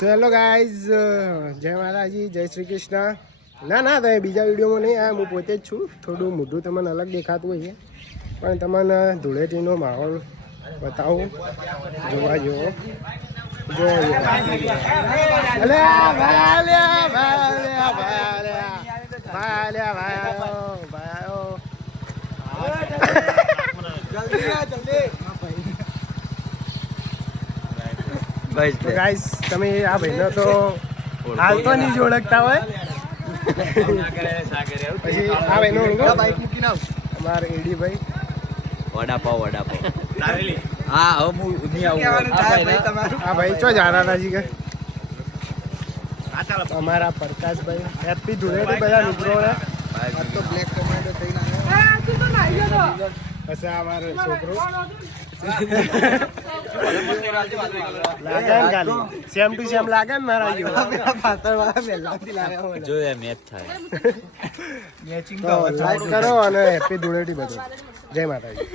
Hello guys, જય માતાજી, જય શ્રી કૃષ્ણ. ના તમે બીજા વિડીયોમાં નહીં આવ્યા, હું પોતે જ છું. થોડું મોઢું તમને અલગ દેખાતું હોય છે, પણ તમને ધૂળેટીનો માહોલ બતાવું, જોવા જેવો. ગાઈસ, તમે આ ભાઈને તો હાલ તો નહીં જ ઓળખતા હોય. પછી આ ભાઈનો અમારે એડી ભાઈ વડાપાવ હા હવે હું નહીં આવું. આ ભાઈ ચો જાના તાજી કે અમારા પ્રકાશભાઈ હેપી ધૂળેટી બધા મિત્રોને. તો બ્લેક ટોમેટો થઈને આવ્યો. પછી અમારો છોકરો લાગે ને ખાલી સેમ ટુ સેમ લાગે ને મારા જોઈએ મેચ થાય. મેચિંગ કરો અને હેપી ધૂળેટી બધું. જય માતાજી.